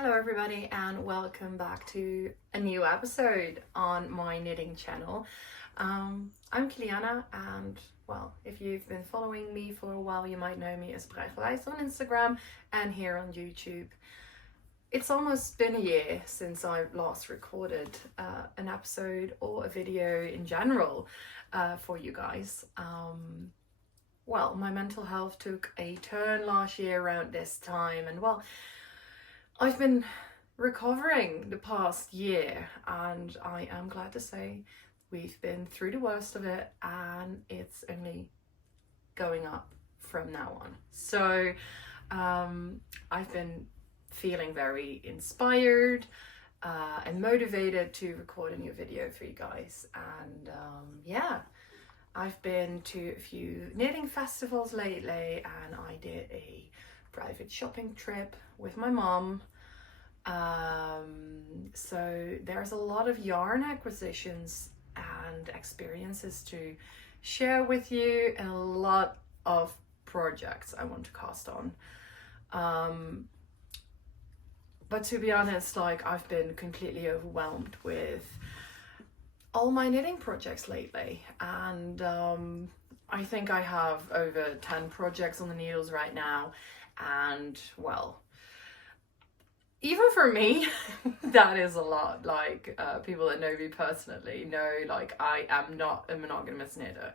Hello everybody and welcome back to a new episode on my knitting channel. I'm Kiliana and well, if you've been following me for a while you might know me as Breigenwijs on Instagram and here on YouTube. It's almost been a year since I last recorded an episode or a video in general for you guys. Well, my mental health took a turn last year around this time and well, I've been recovering the past year and I am glad to say we've been through the worst of it and it's only going up from now on. So I've been feeling very inspired and motivated to record a new video for you guys, and yeah, I've been to a few knitting festivals lately and I did a private shopping trip with my mom. So there's a lot of yarn acquisitions and experiences to share with you and a lot of projects I want to cast on. But to be honest, like I've been completely overwhelmed with all my knitting projects lately, and I think I have over 10 projects on the needles right now, and well, even for me that is a lot. Like people that know me personally know like I am not a monogamous knitter,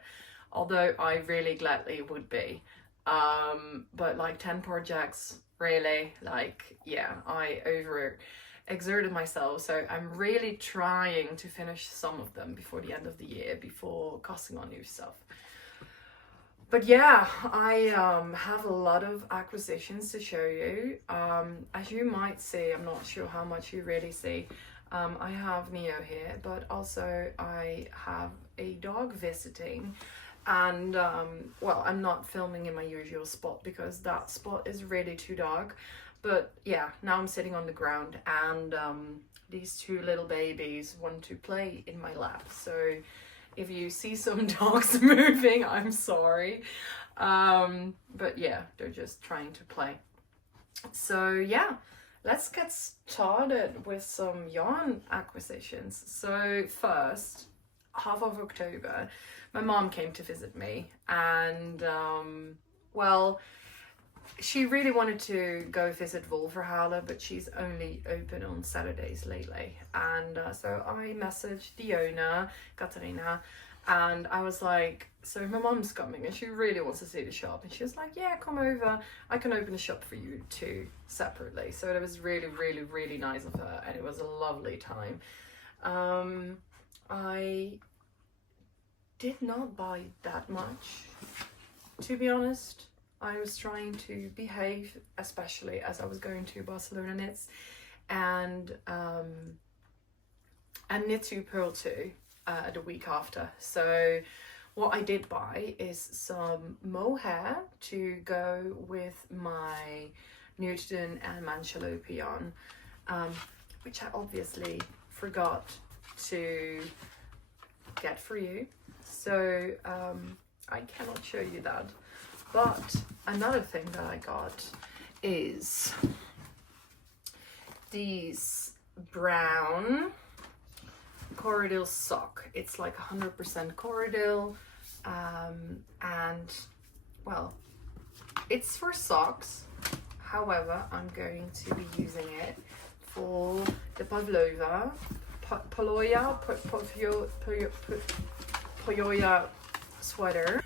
although I really gladly would be, but like 10 projects, really, like yeah, I over exerted myself, so I'm really trying to finish some of them before the end of the year before casting on new stuff. But yeah, I have a lot of acquisitions to show you. As you might see, I'm not sure how much you really see, I have Neo here, but also I have a dog visiting, and well, I'm not filming in my usual spot because that spot is really too dark. But yeah, now I'm sitting on the ground and these two little babies want to play in my lap. So if you see some dogs moving, I'm sorry. But yeah, they're just trying to play. So yeah, let's get started with some yarn acquisitions. So first, half of October, my mom came to visit me and well, she really wanted to go visit Wolverhalen, but she's only open on Saturdays lately. And so I messaged the owner, Katarina, and I was like, so my mom's coming and she really wants to see the shop. And she was like, yeah, come over. I can open a shop for you too, separately. So it was really, really, really nice of her. And it was a lovely time. I did not buy that much, to be honest. I was trying to behave, especially as I was going to Barcelona Knits and Nitu Pearl too the week after. So what I did buy is some mohair to go with my Newton and Manchalope yarn, which I obviously forgot to get for you. So I cannot show you that. But another thing that I got is these brown corridil sock. It's like 100% corridil, and well, it's for socks. However, I'm going to be using it for the Pahjola Pullover sweater.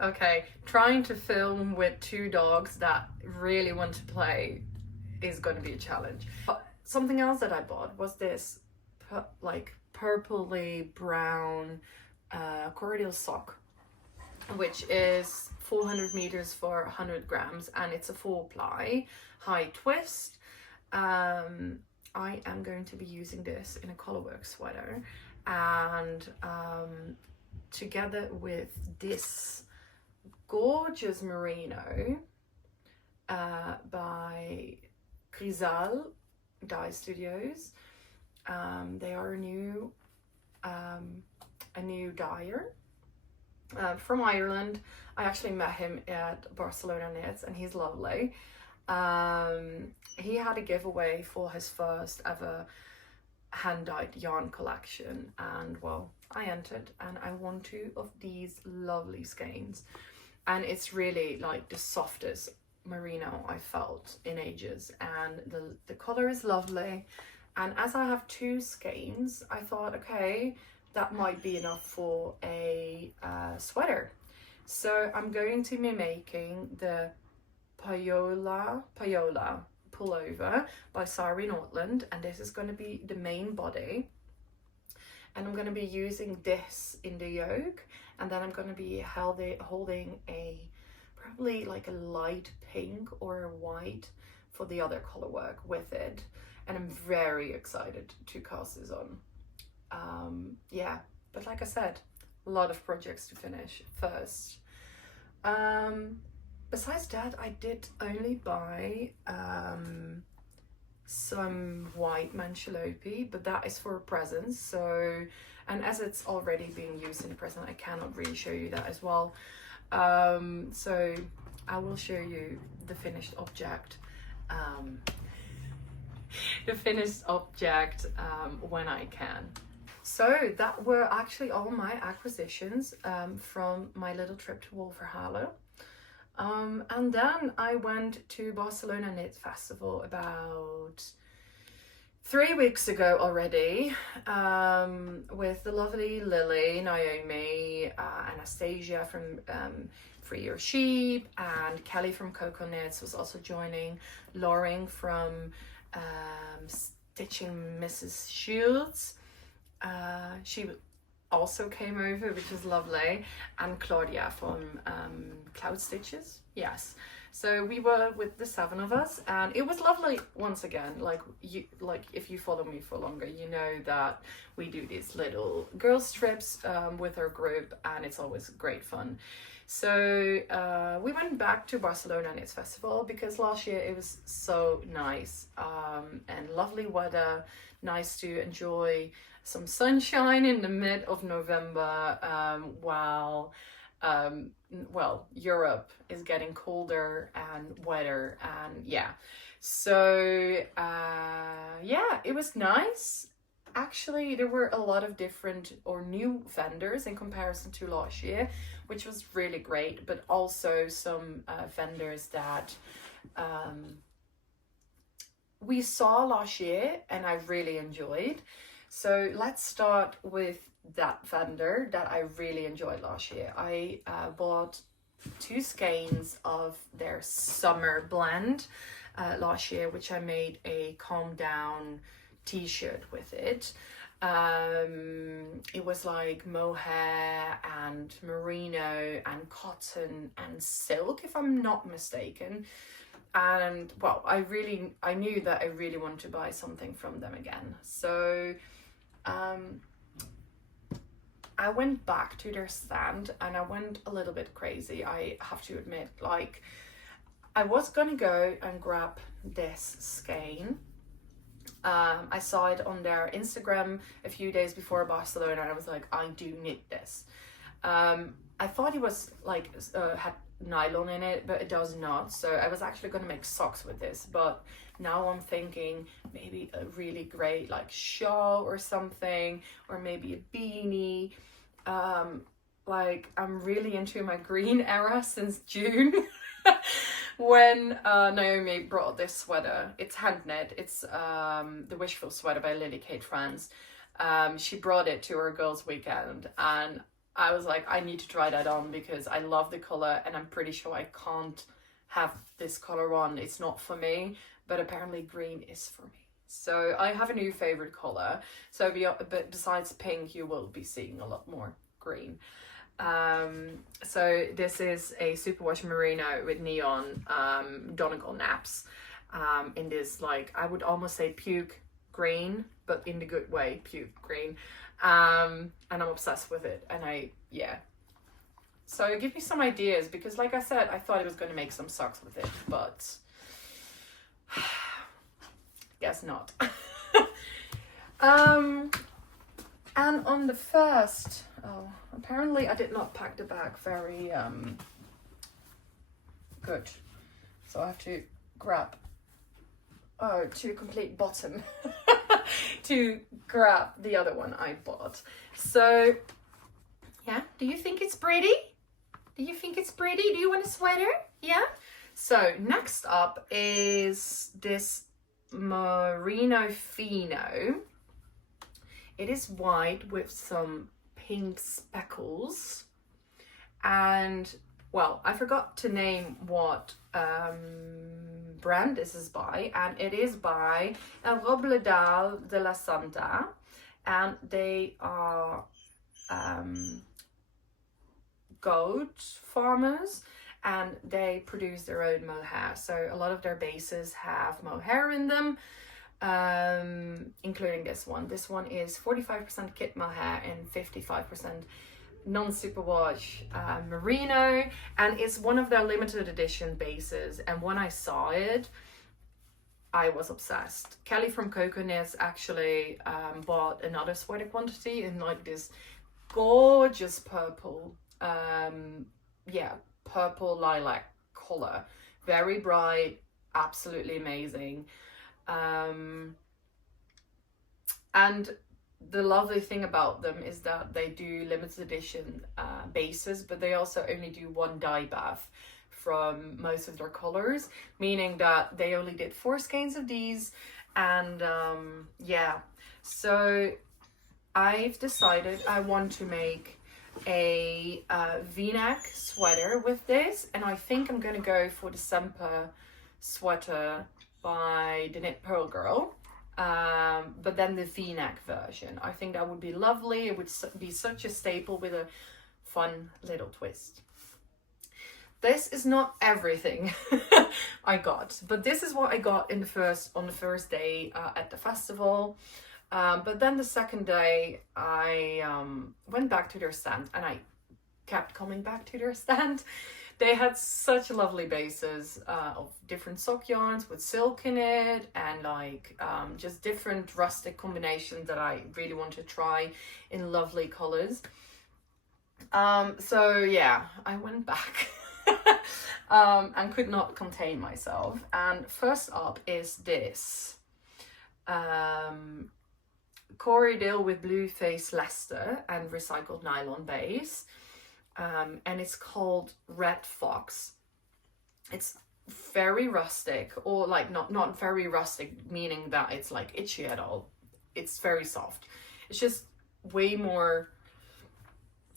Okay, trying to film with two dogs that really want to play is going to be a challenge. But something else that I bought was this like purpley brown corridil sock, which is 400 meters for 100 grams, and it's a 4-ply high twist. I am going to be using this in a colorwork sweater, and together with this gorgeous merino by Argil Dye Studios. They are a new dyer from Ireland. I actually met him at Barcelona Knits and he's lovely. he had a giveaway for his first ever hand-dyed yarn collection, and well, I entered and I won 2 of these lovely skeins, and it's really like the softest merino I felt in ages, and the color is lovely. And as I have 2 skeins, I thought, okay, that might be enough for a sweater. So I'm going to be making the Pahjola Pullover by Sari Nordland, and this is going to be the main body, and I'm going to be using this in the yoke, and then I'm going to be holding a probably like a light pink or a white for the other color work with it, and I'm very excited to cast this on. Yeah, but like I said, a lot of projects to finish first. Besides that, I did only buy some white manchelope, but that is for a present. So, and as it's already being used in the present, I cannot really show you that as well. So I will show you the finished object. When I can. So that were actually all my acquisitions from my little trip to Wolverhalen. And then I went to Barcelona Knits Festival about 3 weeks ago already, with the lovely Lily, Naomi, Anastasia from Free Your Sheep, and Kelly from Coco Knits was also joining, Lauren from Stitching Mrs. Shields. She also came over, which was lovely, and Claudia from Cloud Stitches. Yes, so we were with the 7 of us, and it was lovely once again. Like if you follow me for longer, you know that we do these little girls trips with our group, and it's always great fun. So we went back to Barcelona Knits Festival because last year it was so nice, and lovely weather, nice to enjoy some sunshine in the mid of November, while well, Europe is getting colder and wetter, and yeah, so yeah, it was nice. Actually, there were a lot of different or new vendors in comparison to last year, which was really great, but also some vendors that we saw last year and I really enjoyed. So let's start with that vendor that I really enjoyed last year. I bought 2 skeins of their summer blend last year, which I made a calm down t-shirt with it. It was like mohair and merino and cotton and silk, if I'm not mistaken. And well, I knew that I really wanted to buy something from them again. So I went back to their stand and I went a little bit crazy, I have to admit. Like, I was gonna go and grab this skein. I saw it on their Instagram a few days before Barcelona, and I was like, I do need this. I thought it was like had nylon in it, but it does not. So I was actually going to make socks with this, but now I'm thinking maybe a really great like shawl or something, or maybe a beanie. Like, I'm really into my green era since June. When Naomi brought this sweater. It's hand knit. It's the Wishful Sweater by Lily Kate France. She brought it to her girls' weekend, and I was like, I need to try that on because I love the color, and I'm pretty sure I can't have this color on. It's not for me, but apparently green is for me. So I have a new favorite color. So but besides pink, you will be seeing a lot more green. So this is a superwash merino with neon Donegal naps, in this, like, I would almost say puke green, but in the good way, puke green. And I'm obsessed with it, and yeah. So give me some ideas, because like I said, I thought I was going to make some socks with it, but guess not. And on the first, apparently I did not pack the bag very good, so I have to grab to a complete bottom to grab the other one I bought. So yeah, do you think it's pretty? Do you think it's pretty? Do you want a sweater? Yeah. So next up is this Merino Fino. It is white with some pink speckles, and well, I forgot to name what brand this is by, and it is by Arendal de la Santa, and they are goat farmers, and they produce their own mohair. So a lot of their bases have mohair in them, including this one. This one is 45% kit mohair and 55% non-superwash merino, and it's one of their limited edition bases. And when I saw it, I was obsessed. Kelly from Coco Knits actually bought another sweater quantity in like this gorgeous purple, purple lilac color, very bright, absolutely amazing. And the lovely thing about them is that they do limited edition bases, but they also only do one dye bath from most of their colors, meaning that they only did 4 skeins of these. And yeah, so I've decided I want to make a V-neck sweater with this, and I think I'm gonna go for the Semper sweater by the Knit Pearl girl, but then the V-neck version. I think that would be lovely. It would be such a staple with a fun little twist. This is not everything I got, but this is what I got on the first day at the festival. But then the second day I went back to their stand, and I kept coming back to their stand. They had such lovely bases of different sock yarns with silk in it, and like just different rustic combinations that I really want to try in lovely colors. So yeah, I went back and could not contain myself. And first up is this Corriedale with blue face Leicester and recycled nylon base, and it's called Red Fox. It's very rustic, or like not very rustic meaning that it's like itchy at all. It's very soft. It's just way more,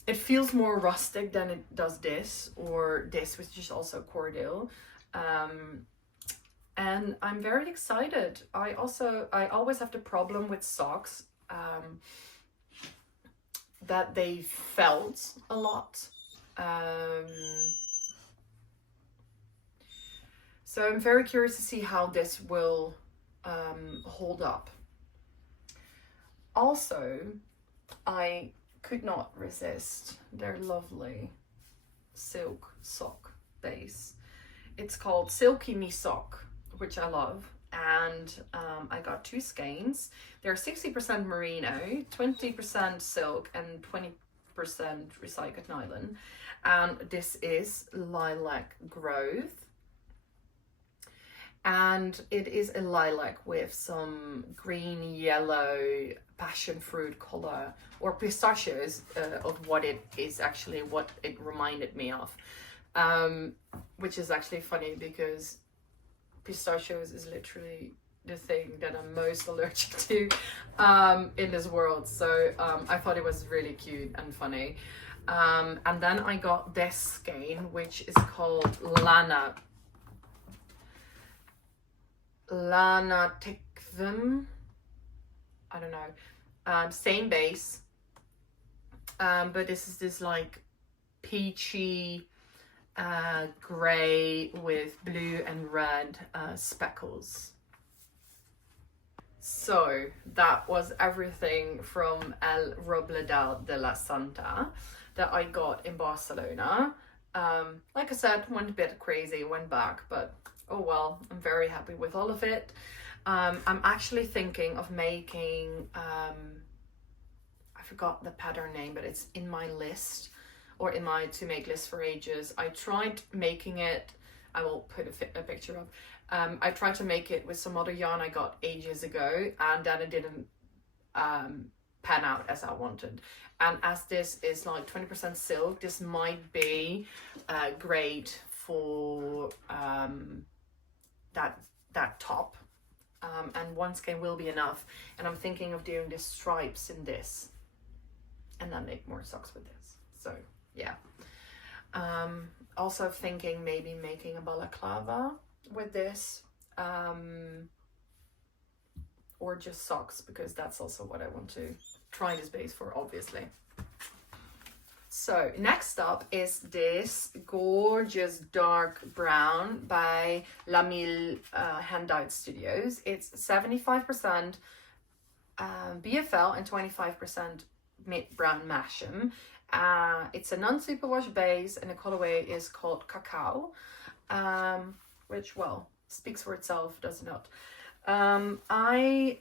it feels more rustic than it does this, or this, which is also Corriedale. And I'm very excited. I always have the problem with socks that they felt a lot. So I'm very curious to see how this will hold up. Also, I could not resist their lovely silk sock base. It's called Silky Me Sock, which I love, and I got 2 skeins. They're 60% merino, 20% silk, and 20% recycled nylon. And this is lilac growth, and it is a lilac with some green, yellow, passion fruit color, or pistachios of what it is actually, what it reminded me of. Which is actually funny because pistachios is literally the thing that I'm most allergic to in this world. So I thought it was really cute and funny. And then I got this skein, which is called Lana Tikvim. I don't know. Same base. But this is this like peachy grey with blue and red speckles. So that was everything from El Robledal de la Santa that I got in Barcelona. Like I said, went a bit crazy, went back, but oh well, I'm very happy with all of it. I'm actually thinking of making, I forgot the pattern name, but it's in my list, or in my to make list for ages. I tried making it, I will put a picture of, I tried to make it with some other yarn I got ages ago, and then it didn't pan out as I wanted. And as this is like 20% silk, this might be great for that top. And one skein will be enough. And I'm thinking of doing the stripes in this, and then make more socks with this. So yeah. Also thinking maybe making a balaclava with this, or just socks, because that's also what I want to try this base for, obviously. So next up is this gorgeous dark brown by La Mille Hand-Dyed Studios. It's 75% BFL and 25% brown Masham. It's a non-superwash base, and the colorway is called Cacao, which, well, speaks for itself, does it not? I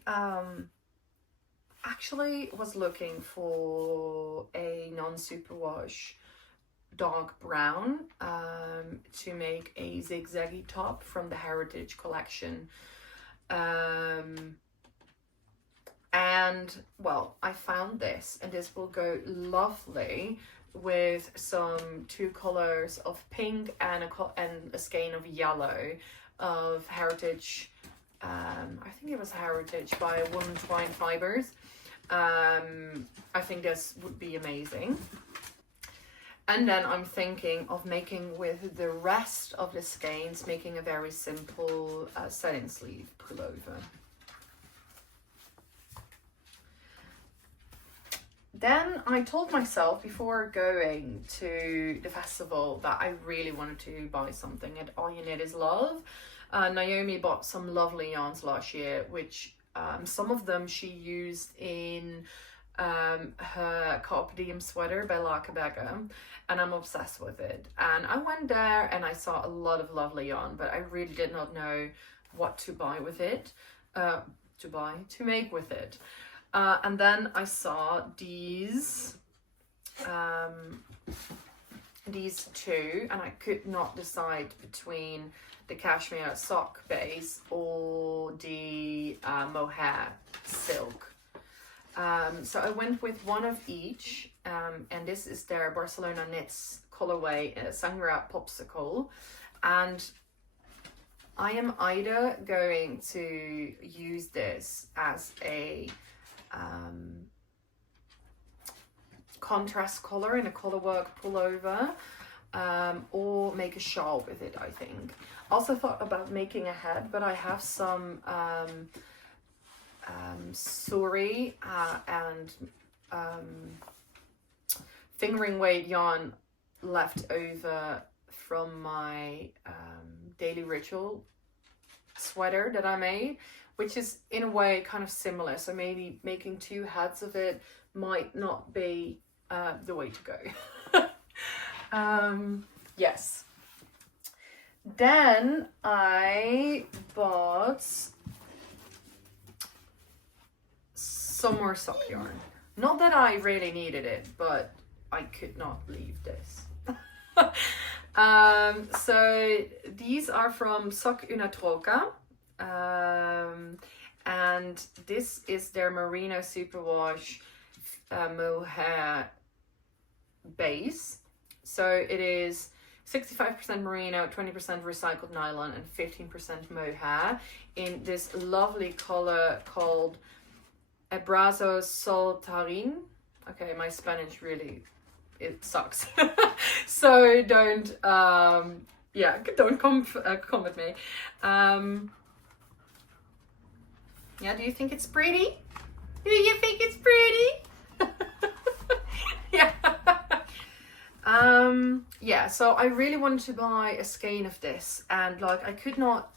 actually was looking for a non-superwash dark brown to make a zigzaggy top from the Heritage collection. And well, I found this, and this will go lovely with some 2 colors of pink and a skein of yellow of Heritage. I think it was Heritage by Woman Twine Fibers. I think this would be amazing. And then I'm thinking of making with the rest of the skeins, making a very simple satin sleeve pullover. Then I told myself before going to the festival that I really wanted to buy something at All You Need Is Love. Naomi bought some lovely yarns last year, which some of them she used in her Carpe Diem sweater by La Cabega, and I'm obsessed with it. And I went there and I saw a lot of lovely yarn, but I really did not know what to buy with it, to make with it. And then I saw these two, and I could not decide between the cashmere sock base or the mohair silk. So I went with one of each, and this is their Barcelona Knits colorway, Sangria Popsicle. And I am either going to use this as a contrast color in a colorwork pullover, or make a shawl with it, I think. Also thought about making a hat, but I have some suri and fingering weight yarn left over from my daily ritual sweater that I made, which is in a way kind of similar. So maybe making 2 hats of it might not be the way to go. Yes. Then I bought some more sock yarn. Not that I really needed it, but I could not leave this. So these are from Sock Una Troca. And this is their Merino Superwash mohair base. So it is 65% merino, 20% recycled nylon, and 15% mohair in this lovely color called Abrazo Soltarin. Okay, my Spanish really, it sucks. So don't, yeah, don't come with me. Yeah, do you think it's pretty? Do you think it's pretty? Yeah. Yeah, so I really wanted to buy a skein of this, and like I could not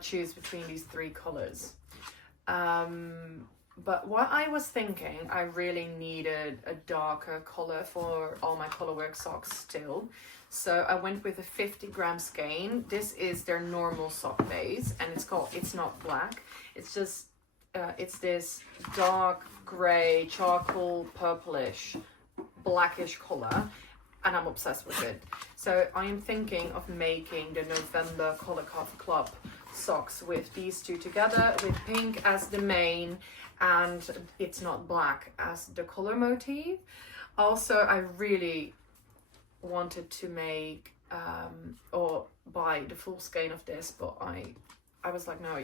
choose between these 3 colors. But what I was thinking, I really needed a darker color for all my colorwork socks still. So I went with a 50-gram skein. This is their normal sock base, and it's not black. It's just, it's this dark gray, charcoal, purplish, blackish color. and I'm obsessed with it. So I am thinking of making the November Color Carve Club socks with these two together, with pink as the main and it's not black as the color motif. Also, I really wanted to make or buy the full skein of this, but I was like, no,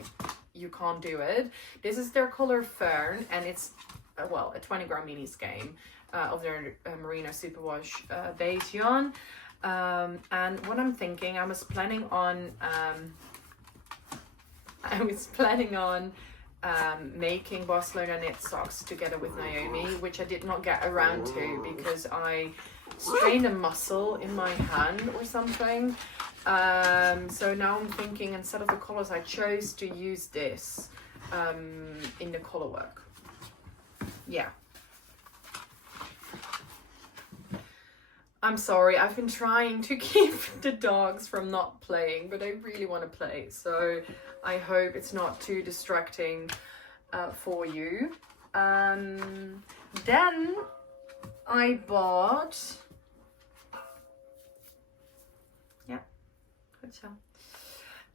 you can't do it. This is their color Fern, and it's well, a 20-gram mini skein of their merino superwash beige yarn. And what I'm thinking, I was planning on making Barcelona knit socks together with Naomi, which I did not get around to because I strained a muscle in my hand or something. So now I'm thinking, instead of the colors, I chose to use this in the color work. Yeah. I'm sorry, I've been trying to keep the dogs from not playing, but I really want to play. So I hope it's not too distracting for you. Then I bought, yeah, good job.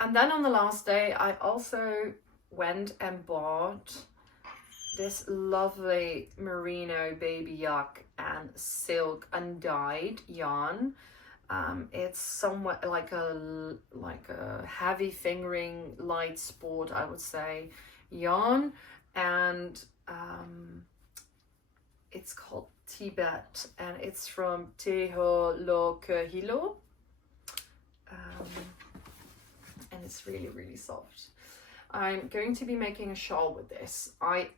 And then on the last day, I also went and bought this lovely merino baby yak and silk undyed yarn. It's somewhat like a heavy fingering light sport, I would say, yarn, and it's called Tibet, and it's from Pahjola Pullover, and it's really soft. I'm going to be making a shawl with this. I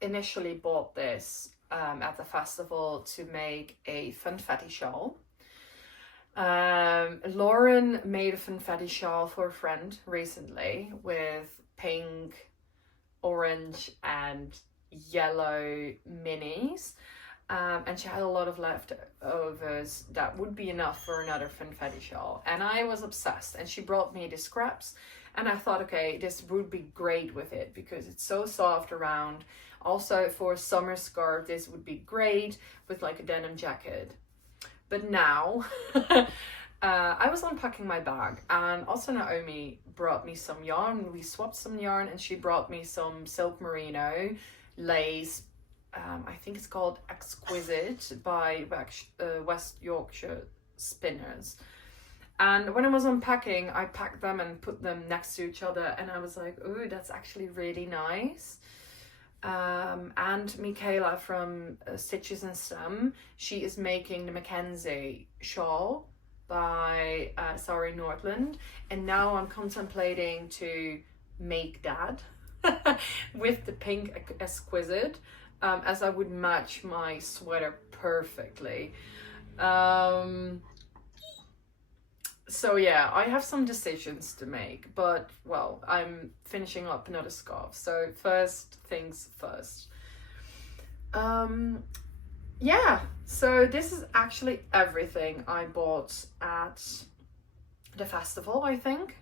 initially bought this at the festival to make a Funfetti Shawl. Lauren made a Funfetti Shawl for a friend recently with pink, orange and yellow minis, and she had a lot of leftovers that would be enough for another Funfetti Shawl, and I was obsessed, and she brought me the scraps, and I thought, okay, this would be great with it because it's so soft around. Also for a summer scarf, this would be great with like a denim jacket. But now I was unpacking my bag, and also Naomi brought me some yarn. We swapped some yarn, and she brought me some silk merino lace. I think it's called Exquisite by West Yorkshire Spinners. And when I was unpacking, I packed them and put them next to each other, and I was like, oh, that's actually really nice. And Michaela from Stitches and Stem, she is making the Mackenzie Shawl by Sari Nordland, and now I'm contemplating to make that with the pink Exquisite, as I would match my sweater perfectly. So yeah, I have some decisions to make, but well, I'm finishing up another scarf. So first things first. Yeah, so this is actually everything I bought at the festival, I think.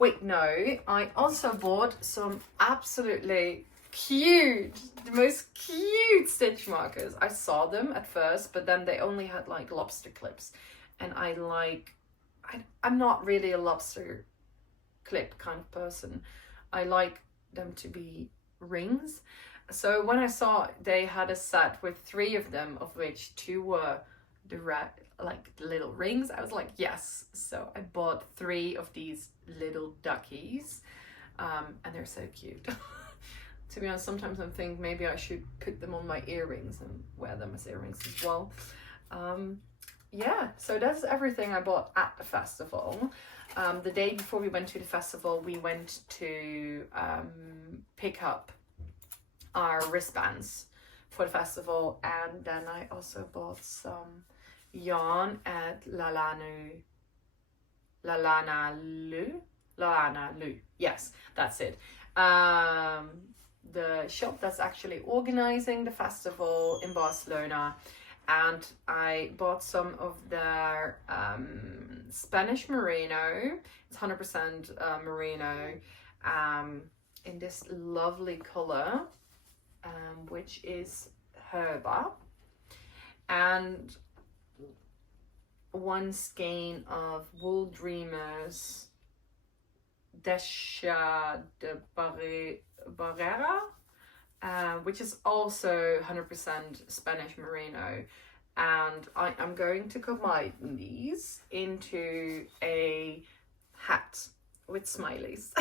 Wait, no, I also bought some absolutely cute, the most cute stitch markers. I saw them at first, but then they only had like lobster clips, and I'm not really a lobster clip kind of person. I like them to be rings. So when I saw they had a set with 3 of them, of which 2 were the little rings, I was like, yes. So I bought 3 of these little duckies, and they're so cute. To be honest, sometimes I think maybe I should put them on my earrings and wear them as earrings as well. Yeah, so that's everything I bought at the festival. The day before we went to the festival, we went to pick up our wristbands for the festival, and then I also bought some yarn at Lalana Lu. Yes, that's it. The shop that's actually organizing the festival in Barcelona. And I bought some of their Spanish merino. It's 100% merino, in this lovely color, which is Herba. And one skein of Wool Dreamers Desha de Barrera, which is also 100% Spanish merino. And I'm going to combine these into a hat with smileys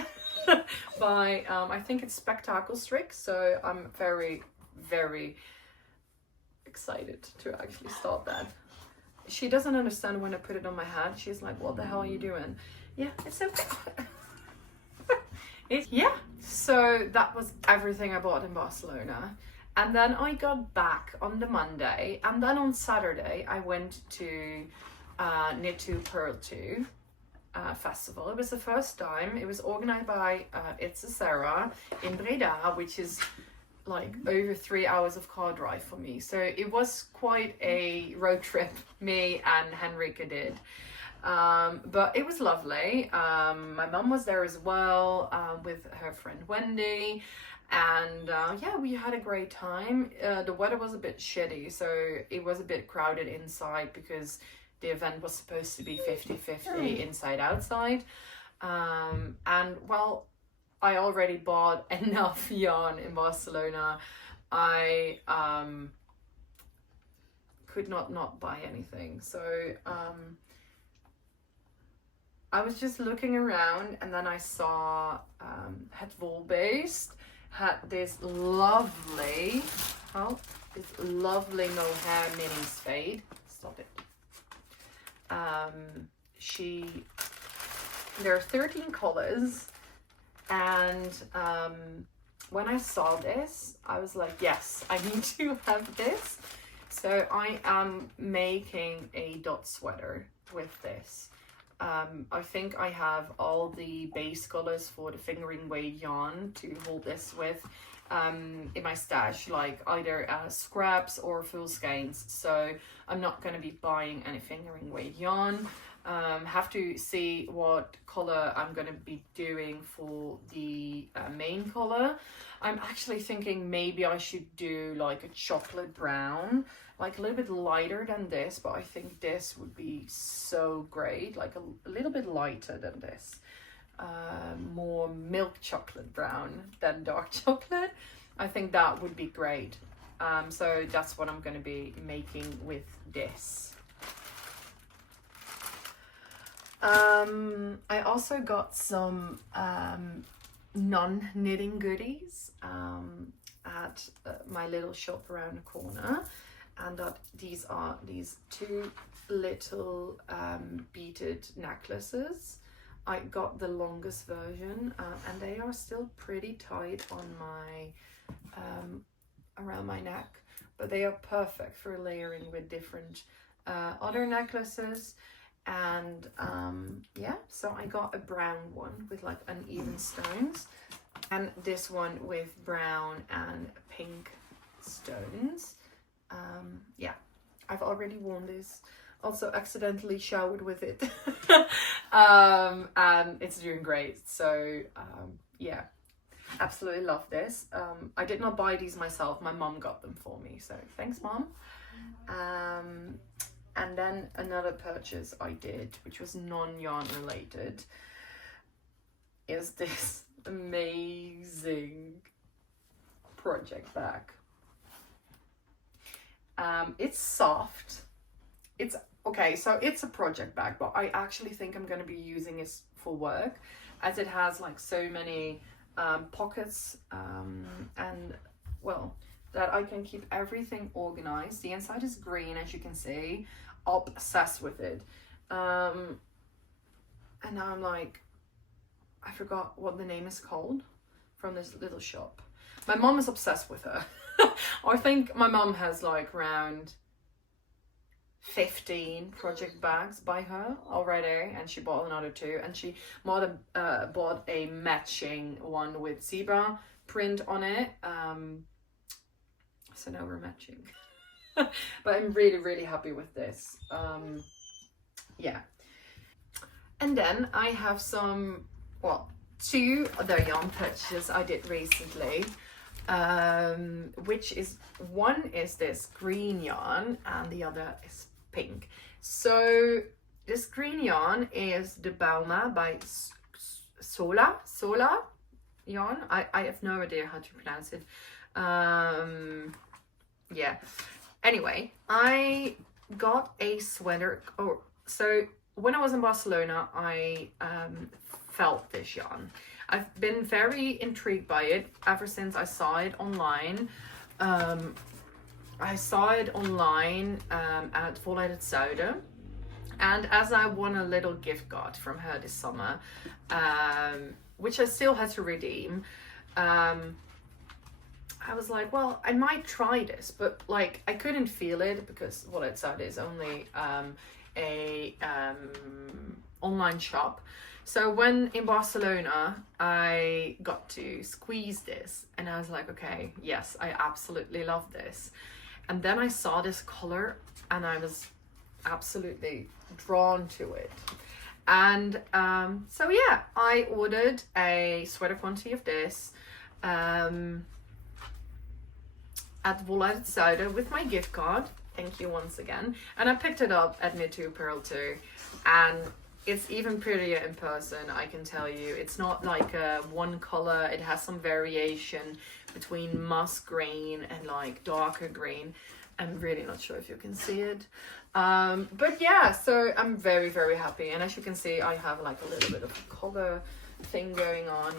by I think it's Spectacle Strick. So I'm very, very excited to actually start that. She doesn't understand when I put it on my head. She's like, what the hell are you doing? Yeah, it's okay. Yeah, so that was everything I bought in Barcelona. And then I got back on the Monday, and then on Saturday I went to Nitu Pearl 2 festival. It was the first time. It was organized by It's a Sarah in Breda, which is like over 3 hours of car drive for me. So it was quite a road trip me and Henrika did. But it was lovely. My mum was there as well, with her friend Wendy. And yeah, we had a great time. The weather was a bit shitty, so it was a bit crowded inside because the event was supposed to be 50-50 inside outside. And well, I already bought enough yarn in Barcelona. I could not buy anything. So I was just looking around, and then I saw Het Wolbeest had this lovely, lovely mohair knitting spade. Stop it. There are 13 colors, and when I saw this, I was like, yes, I need to have this. So I am making a dot sweater with this. I think I have all the base colors for the fingering weight yarn to hold this with in my stash, like either scraps or full skeins. So I'm not going to be buying any fingering weight yarn. Have to see what color I'm going to be doing for the main color. I'm actually thinking maybe I should do like a chocolate brown, like a little bit lighter than this, but I think this would be so great, like a little bit lighter than this. More milk chocolate brown than dark chocolate. I think that would be great. So that's what I'm going to be making with this. I also got some non-knitting goodies at my little shop around the corner, and these are these two little beaded necklaces. I got the longest version, and they are still pretty tight on my around my neck, but they are perfect for layering with different other necklaces. And yeah, so I got a brown one with like uneven stones, and this one with brown and pink stones. Yeah, I've already worn this, also accidentally showered with it. And it's doing great. So yeah, absolutely love this. I did not buy these myself, my mom got them for me, so thanks, Mom. And then another purchase I did, which was non-yarn related, is this amazing project bag. It's soft. It's okay, so it's a project bag, but I actually think I'm going to be using it for work, as it has like so many pockets, and well, that I can keep everything organized. The inside is green, as you can see. Obsessed with it. And now I'm like, I forgot what the name is called from this little shop. My mom is obsessed with her. I think my mom has like around 15 project bags by her already, and she bought another 2, and she bought a matching one with zebra print on it. So now we're matching. But I'm really, really happy with this. Yeah. And then I have some, well, 2 other yarn purchases I did recently. Which is, one is this green yarn, and the other is pink. So this green yarn is the Bauma by Sola yarn. I have no idea how to pronounce it. Yeah, anyway, I got a sweater. Oh, so when I was in Barcelona, I felt this yarn. I've been very intrigued by it ever since I saw it online. I saw it online at Wolverhalen Zuiden. And as I won a little gift card from her this summer, which I still had to redeem, I was like, well, I might try this, but like I couldn't feel it because Wolverhalen Zuiden is only a online shop. So when in Barcelona, I got to squeeze this and I was like, okay, yes, I absolutely love this. And then I saw this color and I was absolutely drawn to it. And so yeah, I ordered a sweater quantity of this at Wolverhalen Zuiden with my gift card. Thank you once again. And I picked it up at Nitu Pearl too. And it's even prettier in person, I can tell you. It's not like one color. It has some variation between musk green and like darker green. I'm really not sure if you can see it. But yeah, so I'm very, very happy. And as you can see, I have like a little bit of a color thing going on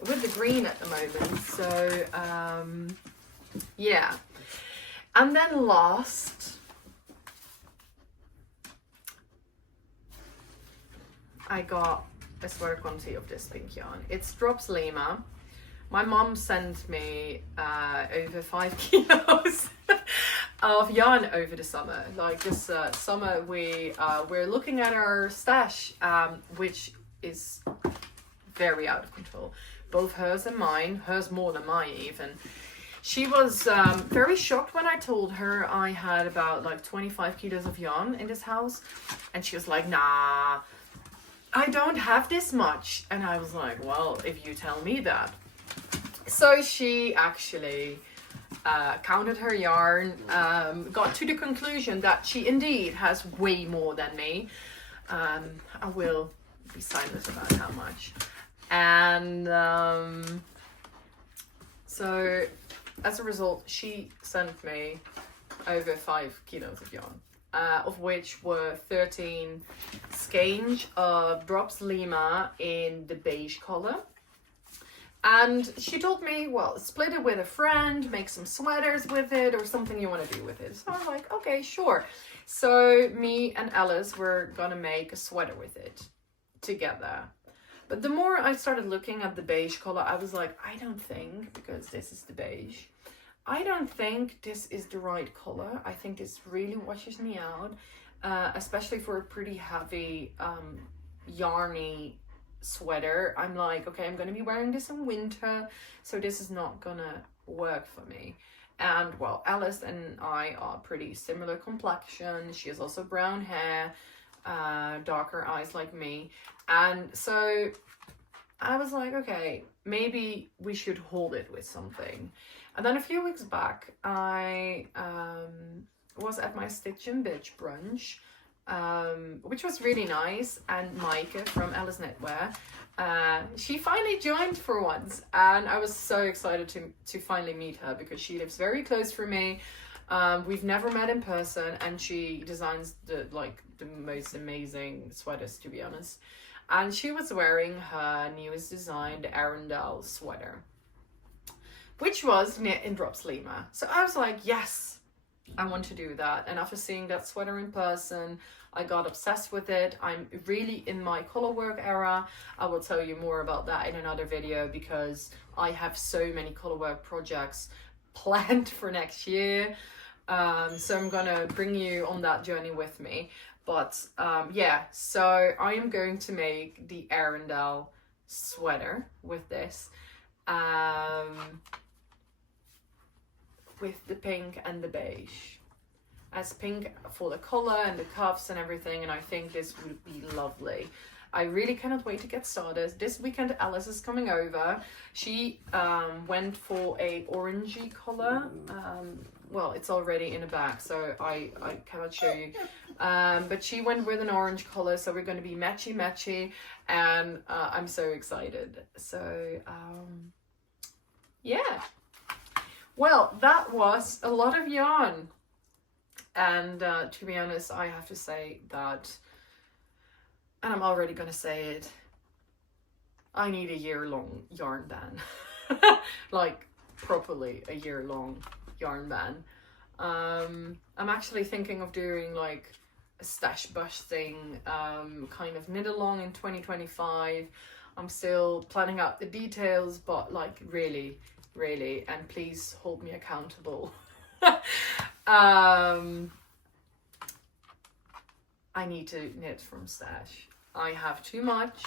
with the green at the moment. So yeah. And then last, I got a sweater quantity of this pink yarn. It's Drops Lima. My mom sent me over 5 kilos of yarn over the summer. Like this summer, we're looking at our stash, which is very out of control. Both hers and mine, hers more than mine even. She was very shocked when I told her I had about like 25 kilos of yarn in this house. And she was like, nah, I don't have this much. And I was like, well, if you tell me that. So she actually counted her yarn, got to the conclusion that she indeed has way more than me. I will be silent about how much. And so as a result, she sent me over 5 kilos of yarn, of which were 13 skeins of Drops Lima in the beige color. And she told me, well, split it with a friend, make some sweaters with it or something you want to do with it. So I was like, okay, sure. So me and Alice were gonna make a sweater with it together. But the more I started looking at the beige color, I was like, I don't think, because this is the beige, I don't think this is the right color. I think this really washes me out, especially for a pretty heavy yarny sweater. I'm like, okay, I'm gonna be wearing this in winter, so this is not gonna work for me. And well, Alice and I are pretty similar complexion. She has also brown hair, darker eyes like me. And so I was like, okay, maybe we should hold it with something. And then a few weeks back, I was at my Stitch and Bitch brunch, which was really nice. And Maaike from Alice Knitwear, she finally joined for once. And I was so excited to finally meet her because she lives very close from me. We've never met in person, and she designs the most amazing sweaters, to be honest. And she was wearing her newest design, the Arendal sweater, which was knit in Drops Lima. So I was like, yes, I want to do that. And after seeing that sweater in person, I got obsessed with it. I'm really in my color work era. I will tell you more about that in another video because I have so many color work projects planned for next year. So I'm gonna bring you on that journey with me. But yeah, so I am going to make the Arendal sweater with this. With the pink and the beige. As pink for the collar and the cuffs and everything, and I think this would be lovely. I really cannot wait to get started. This weekend Alice is coming over. She went for a orangey color, well, it's already in a bag, so I cannot show you. But she went with an orange color, so we're going to be matchy, and I'm so excited. So yeah, well, that was a lot of yarn, and to be honest, I have to say that, and I'm already going to say it, I need a year-long yarn ban. Like properly a year-long yarn ban. I'm actually thinking of doing like a stash bush thing, kind of knit along in 2025. I'm still planning out the details, but like really, and please hold me accountable. I need to knit from stash. I have too much.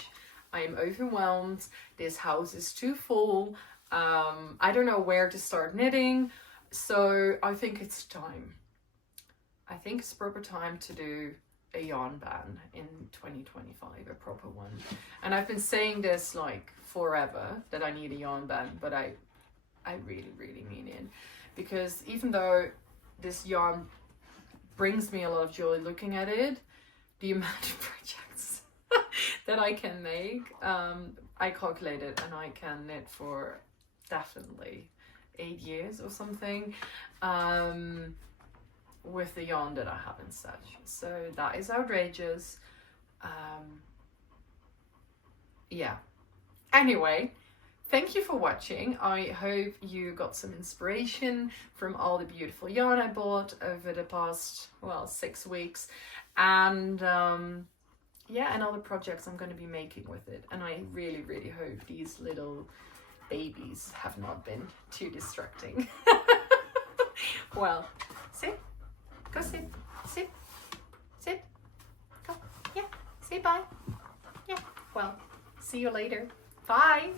I am overwhelmed. This house is too full. I don't know where to start knitting. So I think it's time. I think it's proper time to do a yarn ban in 2025, a proper one. And I've been saying this like forever, that I need a yarn ban, but I really mean it. Because even though this yarn brings me a lot of joy looking at it, the amount of projects that I can make, I calculated, and I can knit for definitely 8 years or something, with the yarn that I have in stash. So that is outrageous. Yeah. Anyway, thank you for watching. I hope you got some inspiration from all the beautiful yarn I bought over the past, well, 6 weeks. And yeah, and all the projects I'm going to be making with it. And I really hope these little babies have not been too distracting. Well, sit, go sit, go, yeah, say bye. Yeah, well, see you later. Bye.